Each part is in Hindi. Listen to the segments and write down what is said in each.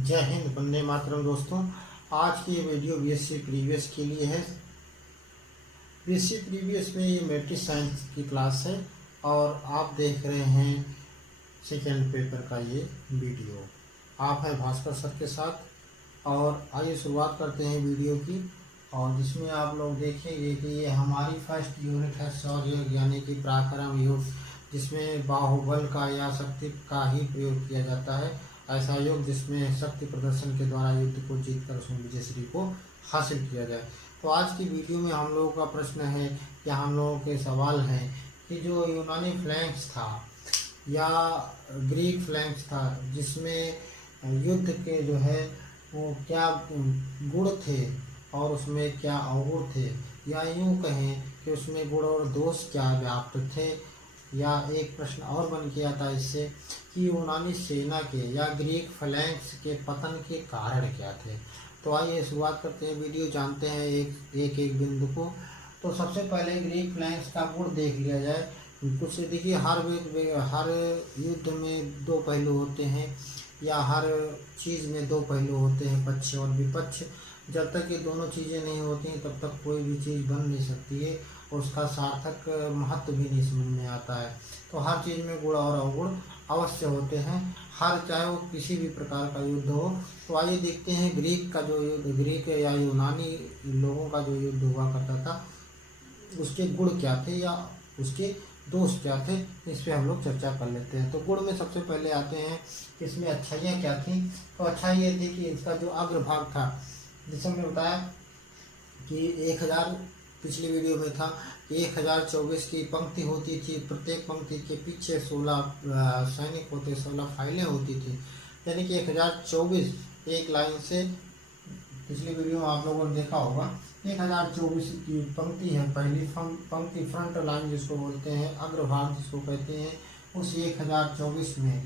जय हिंद, वंदे मातरम। दोस्तों, आज की ये वीडियो बीएससी प्रीवियस के लिए है। बीएससी प्रीवियस में ये मैट्रिक साइंस की क्लास है और आप देख रहे हैं सेकेंड पेपर का ये वीडियो। आप हैं भास्कर सर के साथ और आइए शुरुआत करते हैं वीडियो की। और जिसमें आप लोग देखेंगे कि ये हमारी फर्स्ट यूनिट है सौर योग यानी कि पराक्रम योग, जिसमें बाहुबल का या शक्ति का ही प्रयोग किया जाता है। ऐसा योग जिसमें शक्ति प्रदर्शन के द्वारा युद्ध को जीतकर उसमें विजयश्री को हासिल किया जाए। तो आज की वीडियो में हम लोगों का प्रश्न है कि हम लोगों के सवाल हैं कि जो यूनानी फ्लैंक्स था या ग्रीक फ्लैंक्स था, जिसमें युद्ध के जो है वो क्या गुण थे और उसमें क्या अवगुण थे, या यूँ कहें कि उसमें गुण और दोष क्या व्याप्त थे। या एक प्रश्न और बन के आता है इससे कि यूनानी सेना के या ग्रीक फ्लैंक्स के पतन के कारण क्या थे। तो आइए शुरुआत करते हैं वीडियो, जानते हैं एक बिंदु को। तो सबसे पहले ग्रीक फ्लैंक्स का गुण देख लिया जाए। कुछ देखिए, हर युद्ध में दो पहलू होते हैं या हर चीज़ में दो पहलू होते हैं, पक्ष और विपक्ष। जब तक ये दोनों चीज़ें नहीं होती तब तक कोई भी चीज़ बन नहीं सकती है और उसका सार्थक महत्व भी नहीं समझ में आता है। तो हर चीज़ में गुण और अवगुण अवश्य होते हैं, चाहे वो किसी भी प्रकार का युद्ध हो। तो आइए देखते हैं ग्रीक का जो युद्ध, ग्रीक या यूनानी लोगों का जो युद्ध हुआ करता था, उसके गुण क्या थे या उसके दोष क्या थे, इस पर हम लोग चर्चा कर लेते हैं। तो गुण में सबसे पहले आते हैं कि इसमें अच्छाइयाँ क्या थी। तो अच्छाई ये थी कि इसका जो अग्रभाग था, जिसे हमने बताया कि 1000 पिछली वीडियो में था, 1024 की पंक्ति होती थी। प्रत्येक पंक्ति के पीछे 16 सैनिक होते, 16 फाइलें होती थी, यानी कि 1024 एक लाइन से। पिछली वीडियो में आप लोगों ने देखा होगा 1024 की पंक्ति है। पहली पंक्ति फ्रंट लाइन जिसको बोलते हैं, अग्रभाग जिसको कहते हैं, उस 1024 में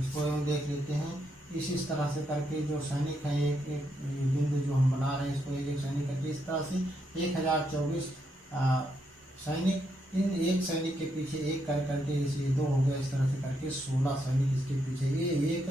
उसको हम देख लेते हैं। इस तरह से करके जो सैनिक हैं, एक एक बिंदु जो हम बना रहे हैं इसको एक एक सैनिक करके, इस तरह से 1024 सैनिक, इन एक सैनिक के पीछे एक कर करके ये 2 हो गया, इस तरह से करके 16 सैनिक इसके पीछे, ये एक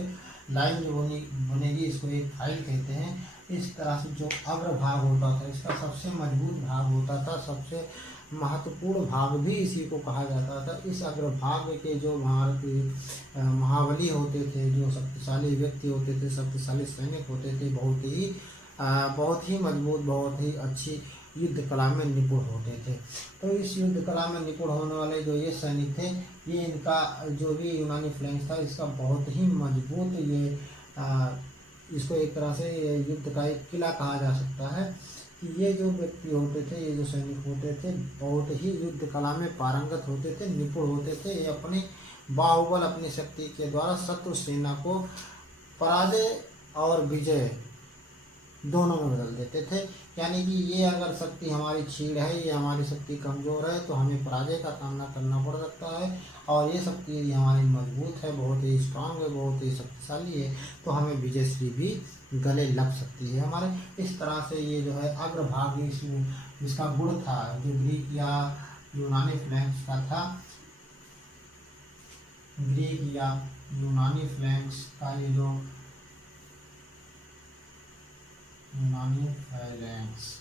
लाइन जो बनेगी इसको एक फाइल कहते हैं। इस तरह से जो अग्रभाग होता था, इसका सबसे मजबूत भाग होता था, सबसे महत्वपूर्ण भाग भी इसी को कहा जाता था। इस अग्रभाग के जो महाबली होते थे, जो शक्तिशाली व्यक्ति होते थे, शक्तिशाली सैनिक होते थे, बहुत ही मजबूत, बहुत ही अच्छी युद्ध कला में निपुण होते थे। तो इस युद्ध कला में निपुण होने वाले जो ये सैनिक थे, ये इनका जो भी यूनानी फ्लैंक्स था, इसका बहुत ही मजबूत, इसको एक तरह से युद्ध का एक किला कहा जा सकता है। ये जो व्यक्ति होते थे, ये जो सैनिक होते थे, बहुत ही युद्ध कला में पारंगत होते थे, निपुण होते थे। ये अपने बाहुबल, अपनी शक्ति के द्वारा शत्रु सेना को पराजय और विजय दोनों में बदल देते थे। यानी कि ये अगर शक्ति हमारी क्षीण है, ये हमारी शक्ति कमज़ोर है, तो हमें पराजय का सामना करना पड़ सकता है। और ये शक्ति यदि हमारी मजबूत है, बहुत ही स्ट्रांग है, बहुत ही शक्तिशाली है, तो हमें विजयश्री भी गले लग सकती है हमारे। इस तरह से ये जो है अग्रभाग इसमें जिसका गुण था, जो ग्रीक या यूनानी फ्लैंक्स का था, ग्रीक या यूनानी फ्लैंक्स का ये जो यूनानी फ्लैंक्स,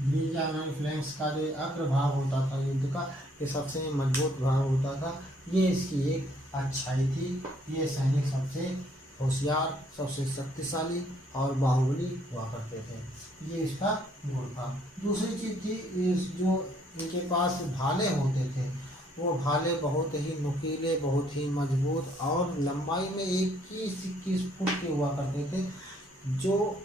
ग्रीक या यूनानी फ्लैंक्स का जो अग्रभाग होता था युद्ध का, ये सबसे मजबूत भाग होता था। ये इसकी एक अच्छाई थी। ये सैनिक सबसे होशियार, सबसे शक्तिशाली और बाहुबली हुआ करते थे, ये इसका गुण था। दूसरी चीज़ थी, इस जो इनके पास भाले होते थे, वो भाले बहुत ही नुकीले, बहुत ही मजबूत और लंबाई में 21 फुट के हुआ करते थे। जो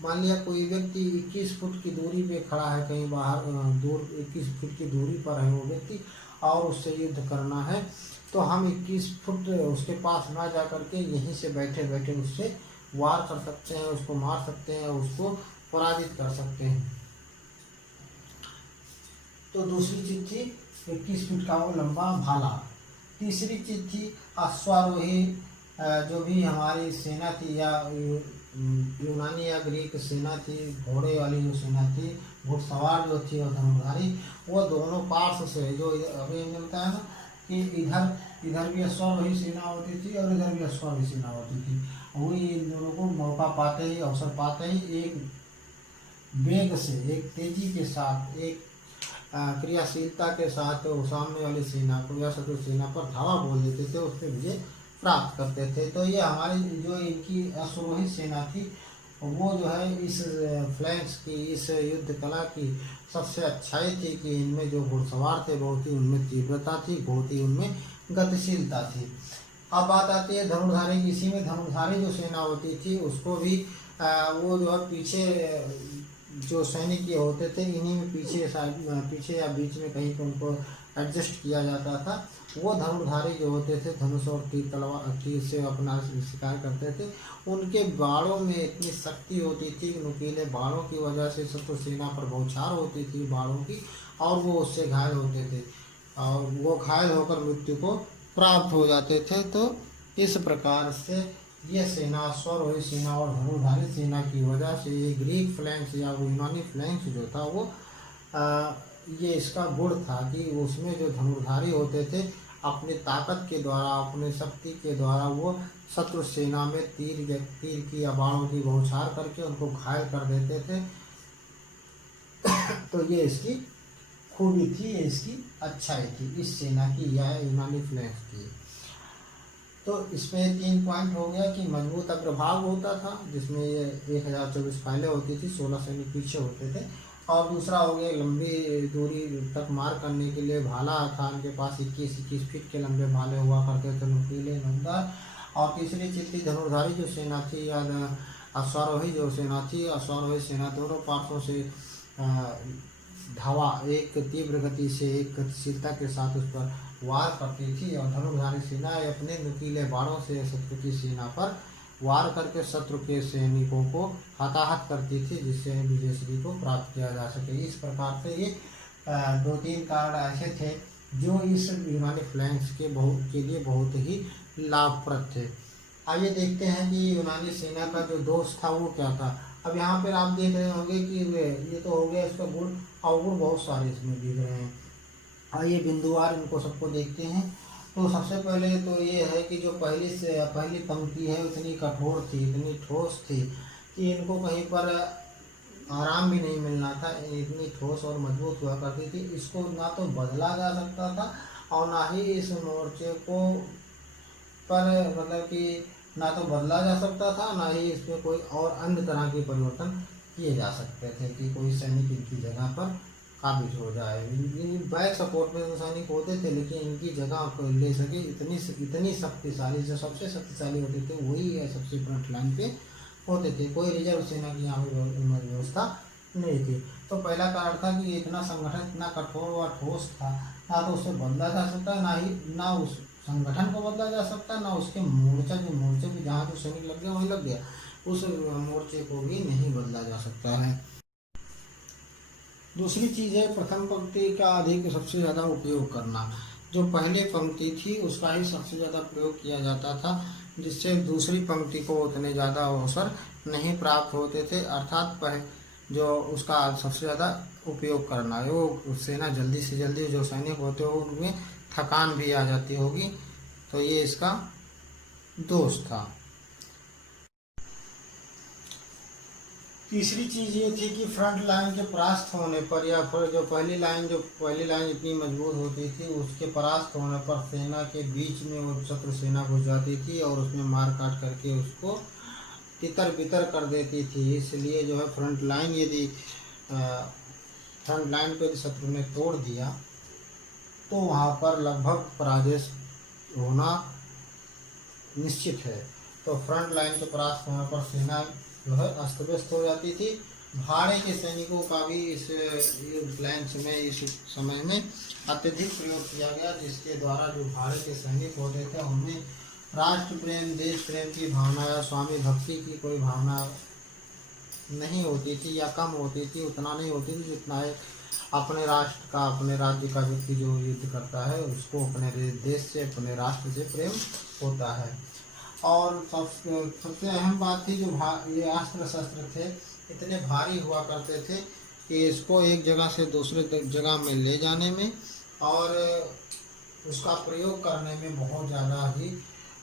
मान लिया कोई व्यक्ति 21 फुट की दूरी पे खड़ा है, कहीं बाहर दूर 21 फुट की दूरी पर है वो व्यक्ति, और उससे युद्ध करना है, तो हम 21 फुट उसके पास ना जा करके यहीं से बैठे बैठे उससे वार कर सकते हैं, उसको मार सकते हैं, उसको पराजित कर सकते हैं। तो दूसरी चीज़ थी 21 फीट का वो लंबा भाला। तीसरी चीज़ थी अश्वारोही, जो भी हमारी सेना थी या यूनानी या ग्रीक सेना थी, घोड़े वाली जो सेना थी, घुड़सवार जो थी और धनुर्धारी, वो दोनों पार्श्व से जो अभी मिलता है ना कि इधर इधर भी अश्वारोही सेना होती थी और इधर भी अश्वारोही सेना होती थी। वही इन दोनों को मौका पाते ही, अवसर पाते ही एक वेग से, एक तेजी के साथ, एक क्रियाशीलता के साथ वो सामने वाली सेना को या शत्रु सेना पर धावा बोल देते थे, उस पर विजय प्राप्त करते थे। तो ये हमारी जो इनकी अश्वारोही सेना थी वो जो है इस फ्लैंक्स की, इस युद्ध कला की सबसे अच्छाई थी कि इनमें जो घुड़सवार थे बहुत ही उनमें तीव्रता थी, बहुत ही उनमें गतिशीलता थी। अब बात आती है धनुर्धारी की। इसी में धनुर्धारी जो सेना होती थी उसको भी वो जो है पीछे जो सैनिक ये होते थे, इन्हीं में पीछे या बीच में कहीं पर उनको एडजस्ट किया जाता था। वो धनुर्धारी जो होते थे, धनुष और तीर से अपना शिकार करते थे। उनके बाणों में इतनी शक्ति होती थी, नुकीले बाणों की वजह से शत्रु सेना पर बौछार होती थी बाणों की, और वो उससे घायल होते थे और वो घायल होकर मृत्यु को प्राप्त हो जाते थे। तो इस प्रकार से ये सेना, अश्वारोही सेना और धनुर्धारी सेना की वजह से ये ग्रीक फ्लैंक्स या यूनानी फ्लैंक्स जो था वो ये इसका गुण था कि उसमें जो धनुर्धारी होते थे अपनी ताकत के द्वारा, अपनी शक्ति के द्वारा वो शत्रु सेना में तीर की या बाणों की बौछार करके उनको घायल कर देते थे। तो ये इसकी खूबी थी, ये इसकी अच्छाई थी इस सेना की या यूनानी फ्लैंक्स की। तो इसमें 3 पॉइंट हो गया कि मजबूत अग्रभाग होता था जिसमें ये 1024 फाइलें होती थी, 16 सैनिक पीछे होते थे। और दूसरा हो गया लंबी दूरी तक मार करने के लिए भाला था, इनके पास 21 फीट के लंबे भाले हुआ करते थे, नुकीले, नमदार। और तीसरी चीज थी धनुर्धारी जो सेना थी या अश्वारोही जो सेना थी, अश्वारोही सेना दोनों पार्श्वों से धावा एक तीव्र गति से, एक गतिशीलता के साथ उस पर वार करती थी। और धनुर्धारी सेना अपने नुकीले बाणों से शत्रु की सेना पर वार करके शत्रु के सैनिकों को हताहत करती थी, जिससे विजयश्री को प्राप्त किया जा सके। इस प्रकार से ये 2-3 कारण ऐसे थे जो इस यूनानी फ्लैंक्स के लिए बहुत ही लाभप्रद थे। आइए देखते हैं कि यूनानी सेना का जो दोष था वो क्या था। अब यहाँ पर आप देख रहे होंगे कि ये तो हो गया इसका गुण, अवगुण बहुत सारे इसमें दिख रहे हैं। आइए बिंदुवार इनको सबको देखते हैं। तो सबसे पहले तो ये है कि जो पहली पंक्ति है इतनी कठोर थी, इतनी ठोस थी कि इनको कहीं पर आराम भी नहीं मिलना था, इतनी ठोस और मजबूत हुआ करती थी। इसको ना तो बदला जा सकता था और ना ही इस मोर्चे को पर मतलब कि ना तो बदला जा सकता था, ना ही इसमें कोई और अन्य तरह के परिवर्तन किए जा सकते थे कि कोई सैनिक इनकी जगह पर काबिज हो जाए। बैक सपोर्ट में सैनिक होते थे लेकिन इनकी जगह को ले सके इतनी शक्तिशाली, जो सबसे शक्तिशाली होते थे वही सबसे फ्रंट लाइन पे होते थे। कोई रिजर्व सेना की यहाँ पर व्यवस्था नहीं थी। तो पहला कारण था कि इतना संगठन इतना कठोर व ठोस था, ना तो उसे बदला जा सकता, ना उस संगठन को बदला जा सकता, ना उसके मोर्चे भी जहाँ जो सैनिक लग गया वहीं लग गया, उस मोर्चे को भी नहीं बदला जा सकता है। दूसरी चीज़ है प्रथम पंक्ति का अधिक सबसे ज़्यादा उपयोग करना। जो पहली पंक्ति थी उसका ही सबसे ज़्यादा प्रयोग किया जाता था, जिससे दूसरी पंक्ति को उतने ज़्यादा अवसर नहीं प्राप्त होते थे। अर्थात जो उसका सबसे ज़्यादा उपयोग करना है वो सेना जल्दी से जल्दी जो सैनिक होते हो उनमें थकान भी आ जाती होगी। तो ये इसका दोष था। तीसरी चीज़ ये थी कि फ्रंट लाइन के परास्त होने पर या फिर जो पहली लाइन इतनी मजबूत होती थी उसके परास्त होने पर सेना के बीच में वो शत्रु सेना घुस जाती थी और उसमें मार काट करके उसको तितर बितर कर देती थी। इसलिए जो है फ्रंट लाइन पे शत्रु ने तोड़ दिया तो वहाँ पर लगभग पराजय होना निश्चित है। तो फ्रंट लाइन के परास्त होने पर सेना जो है अस्त व्यस्त हो जाती थी। भाड़े के सैनिकों का भी इस फ्लैंक्स में इस समय में अत्यधिक प्रयोग किया गया, जिसके द्वारा जो भाड़े के सैनिक होते थे उनमें राष्ट्र प्रेम, देश प्रेम की भावना या स्वामी भक्ति की कोई भावना नहीं होती थी या कम होती थी, उतना नहीं होती थी जितना एक अपने राष्ट्र का, अपने राज्य का व्यक्ति जो युद्ध करता है उसको अपने देश से, अपने राष्ट्र से प्रेम होता है। और सबसे अहम बात थी, जो ये अस्त्र शस्त्र थे इतने भारी हुआ करते थे कि इसको एक जगह से दूसरे जगह में ले जाने में और उसका प्रयोग करने में बहुत ज़्यादा ही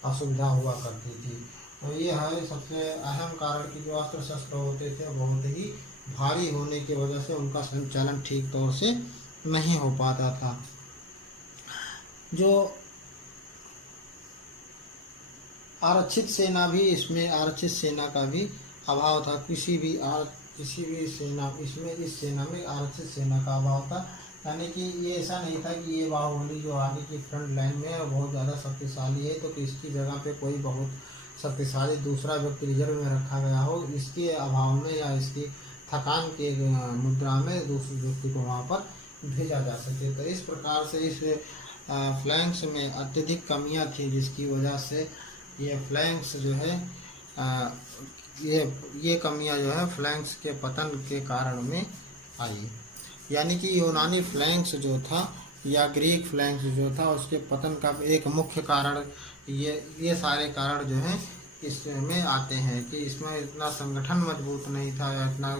असुविधा हुआ करती थी। तो ये है सबसे अहम कारण कि जो अस्त्र शस्त्र होते थे बहुत ही भारी होने की वजह से उनका संचालन ठीक तौर से नहीं हो पाता था। जो आरक्षित सेना भी, इसमें आरक्षित सेना का भी अभाव था। किसी भी सेना इसमें, इस सेना में आरक्षित सेना का अभाव था। यानी कि ये ऐसा नहीं था कि ये बाहुबली जो आगे की फ्रंट लाइन में है बहुत ज़्यादा शक्तिशाली है तो कि इसकी जगह पे कोई बहुत शक्तिशाली दूसरा व्यक्ति रिजर्व में रखा गया हो, इसके अभाव में या इसकी थकान के मुद्रा में दूसरे व्यक्ति को वहाँ पर भेजा जा सके। तो इस प्रकार से इस फ्लैंक्स में अत्यधिक कमियां थी, जिसकी वजह से ये फ्लैंक्स जो है ये कमियां जो है फ्लैंक्स के पतन के कारण में आई। यानी कि यूनानी फ्लैंक्स जो था या ग्रीक फ्लैंक्स जो था उसके पतन का एक मुख्य कारण ये सारे कारण जो हैं इसमें आते हैं कि इसमें इतना संगठन मजबूत नहीं था या इतना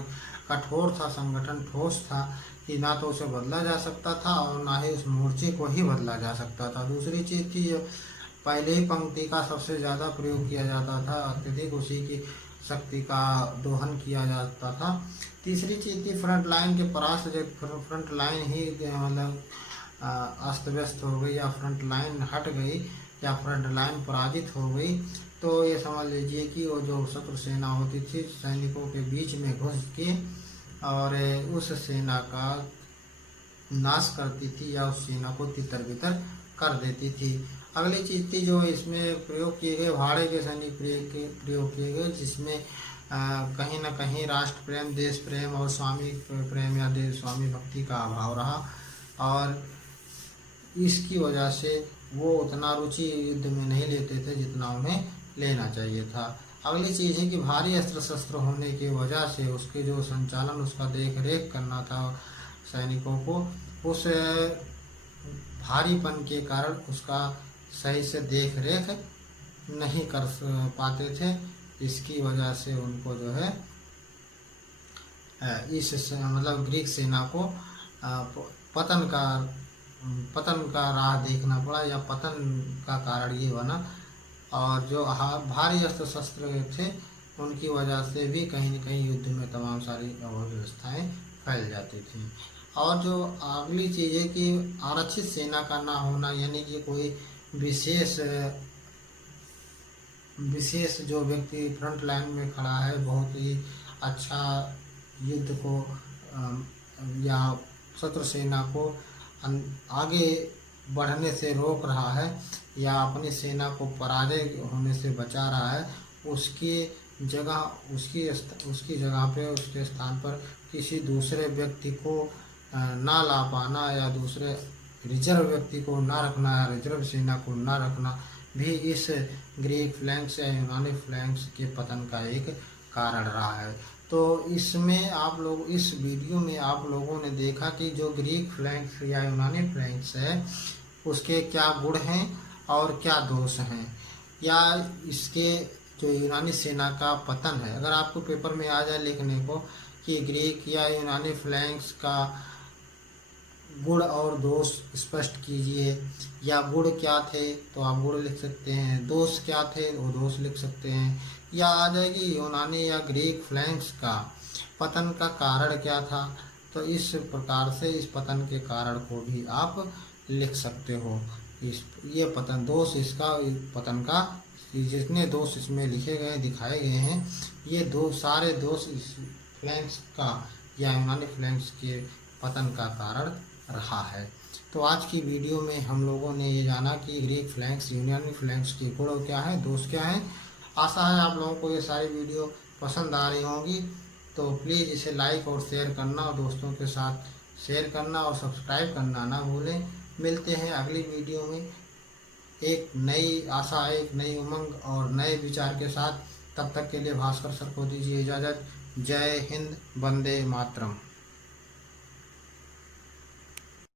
कठोर था, संगठन ठोस था कि ना तो उसे बदला जा सकता था और ना ही उस मोर्चे को ही बदला जा सकता था। दूसरी चीज़ थी, पहले ही पंक्ति का सबसे ज़्यादा प्रयोग किया जाता था, अत्यधिक उसी की शक्ति का दोहन किया जाता था। तीसरी चीज़ थी फ्रंट लाइन के परास्त, जब फ्रंट लाइन ही मतलब अस्त व्यस्त हो गई या फ्रंट लाइन हट गई या फ्रंट लाइन पराजित हो गई तो ये समझ लीजिए कि वो जो शत्रु सेना होती थी सैनिकों के बीच में घुस के और उस सेना का नाश करती थी या उस सेना को तितर बितर कर देती थी। अगली चीज़ थी जो इसमें प्रयोग किए गए भाड़े के सैनिक प्रयोग किए गए, जिसमें कहीं ना कहीं राष्ट्र प्रेम, देश प्रेम और स्वामी प्रेम या देश स्वामी भक्ति का अभाव रहा और इसकी वजह से वो उतना रुचि युद्ध में नहीं लेते थे जितना उन्हें लेना चाहिए था। अगली चीज़ है कि भारी अस्त्र शस्त्र होने की वजह से उसके जो संचालन, उसका देख रेख करना था सैनिकों को, उस भारीपन के कारण उसका सही से देख रेख नहीं कर पाते थे। इसकी वजह से उनको जो है इस मतलब ग्रीक सेना को पतन का राह देखना पड़ा या पतन का कारण ये बना। और जो भारी अस्त्र शस्त्र थे उनकी वजह से भी कहीं न कहीं युद्ध में तमाम सारी अव्यवस्थाएं फैल जाती थी। और जो अगली चीज़ है कि आरक्षित सेना का ना होना, यानी कि कोई विशेष जो व्यक्ति फ्रंट लाइन में खड़ा है, बहुत ही अच्छा युद्ध को या शत्रु सेना को आगे बढ़ने से रोक रहा है या अपनी सेना को पराजय होने से बचा रहा है, उसकी जगह पे, उसके स्थान पर किसी दूसरे व्यक्ति को ना ला पाना या दूसरे रिजर्व व्यक्ति को ना रखना या रिजर्व सेना को ना रखना भी इस ग्रीक फ्लैंक्स या यूनानी फ्लैंक्स के पतन का एक कारण रहा है। तो इसमें आप लोग, इस वीडियो में आप लोगों ने देखा कि जो ग्रीक फ्लैंक्स या यूनानी फ्लैंक्स है उसके क्या गुण हैं और क्या दोष हैं, या इसके जो यूनानी सेना का पतन है। अगर आपको पेपर में आ जाए लिखने को कि ग्रीक या यूनानी फ्लैंक्स का गुण और दोष स्पष्ट कीजिए, या गुण क्या थे तो आप गुण लिख सकते हैं, दोष क्या थे वो दोष लिख सकते हैं, या आ जाएगी यूनानी या ग्रीक फ्लैंक्स का पतन का कारण क्या था। तो इस प्रकार से इस पतन के कारण को भी आप लिख सकते हो। ये पतन दोष, इसका पतन का जितने दोष इसमें लिखे गए दिखाए गए हैं, ये सारे दोष इस फ्लैंक्स का या यूनानी फ्लैंक्स के पतन का कारण रहा है। तो आज की वीडियो में हम लोगों ने ये जाना कि ग्रीक फ्लैंक्स, यूनानी फ्लैंक्स के गुण क्या हैं, दोष क्या हैं। आशा है आप लोगों को ये सारी वीडियो पसंद आ रही होंगी। तो प्लीज़ इसे लाइक और शेयर करना और दोस्तों के साथ शेयर करना और सब्सक्राइब करना ना भूलें। मिलते हैं अगली वीडियो में एक नई आशा, एक नई उमंग और नए विचार के साथ। तब तक के लिए भास्कर सर को दीजिए इजाज़त। जय हिंद, वंदे मातरम।